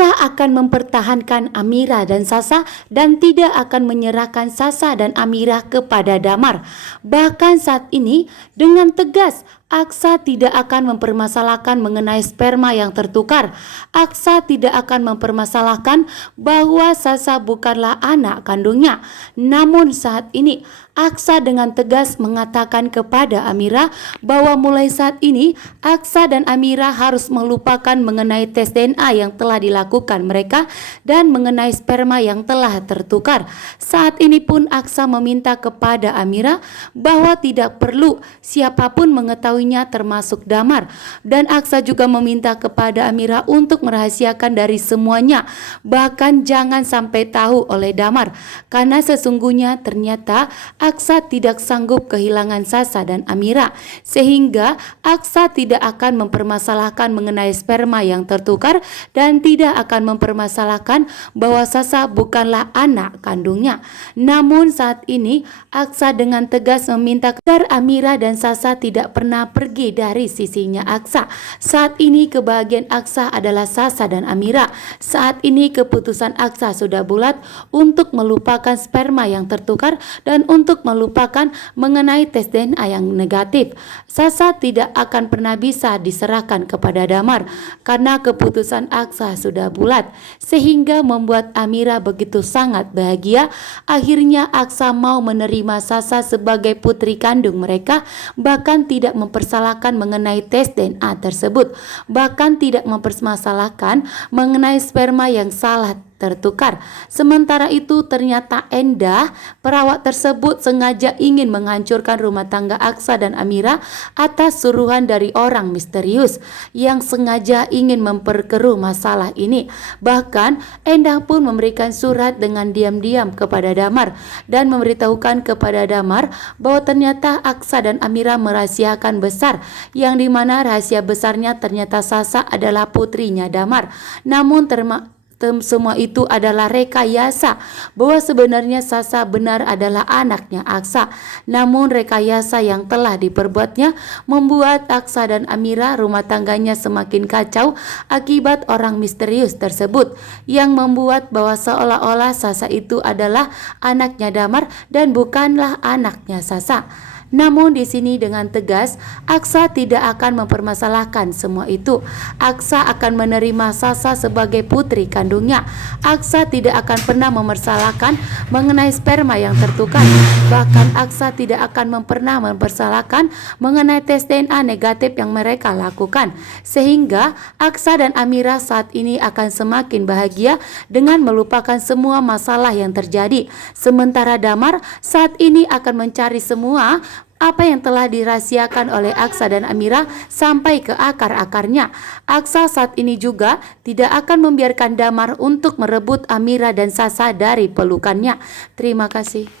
Aksa akan mempertahankan Amira dan Sasa dan tidak akan menyerahkan Sasa dan Amira kepada Damar. Bahkan saat ini dengan tegas Aksa tidak akan mempermasalahkan mengenai sperma yang tertukar. Aksa tidak akan mempermasalahkan bahwa Sasa bukanlah anak kandungnya. Namun saat ini Aksa dengan tegas mengatakan kepada Amira bahwa mulai saat ini Aksa dan Amira harus melupakan mengenai tes DNA yang telah dilakukan mereka dan mengenai sperma yang telah tertukar. Saat ini pun Aksa meminta kepada Amira bahwa tidak perlu siapapun mengetahuinya termasuk Damar, dan Aksa juga meminta kepada Amira untuk merahasiakan dari semuanya, bahkan jangan sampai tahu oleh Damar, karena sesungguhnya ternyata Aksa tidak sanggup kehilangan Sasa dan Amira, sehingga Aksa tidak akan mempermasalahkan mengenai sperma yang tertukar dan tidak akan mempermasalahkan bahwa Sasa bukanlah anak kandungnya. Namun saat ini Aksa dengan tegas meminta agar Amira dan Sasa tidak pernah pergi dari sisinya Aksa. Saat ini kebahagiaan Aksa adalah Sasa dan Amira. Saat ini keputusan Aksa sudah bulat untuk melupakan sperma yang tertukar dan untuk melupakan mengenai tes DNA yang negatif. Sasa tidak akan pernah bisa diserahkan kepada Damar karena keputusan Aksa sudah bulat, sehingga membuat Amira begitu sangat bahagia. Akhirnya Aksa mau menerima Sasa sebagai putri kandung mereka, bahkan tidak mempersalahkan mengenai tes DNA tersebut, bahkan tidak mempermasalahkan mengenai sperma yang salah tertukar. Sementara itu ternyata Endah, perawat tersebut, sengaja ingin menghancurkan rumah tangga Aksa dan Amira atas suruhan dari orang misterius yang sengaja ingin memperkeruh masalah ini. Bahkan Endah pun memberikan surat dengan diam-diam kepada Damar dan memberitahukan kepada Damar bahwa ternyata Aksa dan Amira merahasiakan besar, yang dimana rahasia besarnya ternyata Sasa adalah putrinya Damar. Namun semua itu adalah rekayasa, bahwa sebenarnya Sasa benar adalah anaknya Aksa. Namun rekayasa yang telah diperbuatnya membuat Aksa dan Amira rumah tangganya semakin kacau akibat orang misterius tersebut, yang membuat bahwa seolah-olah Sasa itu adalah anaknya Damar dan bukanlah anaknya Sasa. Namun di sini dengan tegas Aksa tidak akan mempermasalahkan semua itu. Aksa akan menerima Sasa sebagai putri kandungnya. Aksa tidak akan pernah mempersalahkan mengenai sperma yang tertukar. Bahkan Aksa tidak akan pernah mempersalahkan mengenai tes DNA negatif yang mereka lakukan. Sehingga Aksa dan Amira saat ini akan semakin bahagia dengan melupakan semua masalah yang terjadi. Sementara Damar saat ini akan mencari semua apa yang telah dirahasiakan oleh Aksa dan Amira sampai ke akar-akarnya. Aksa saat ini juga tidak akan membiarkan Damar untuk merebut Amira dan Sasa dari pelukannya. Terima kasih.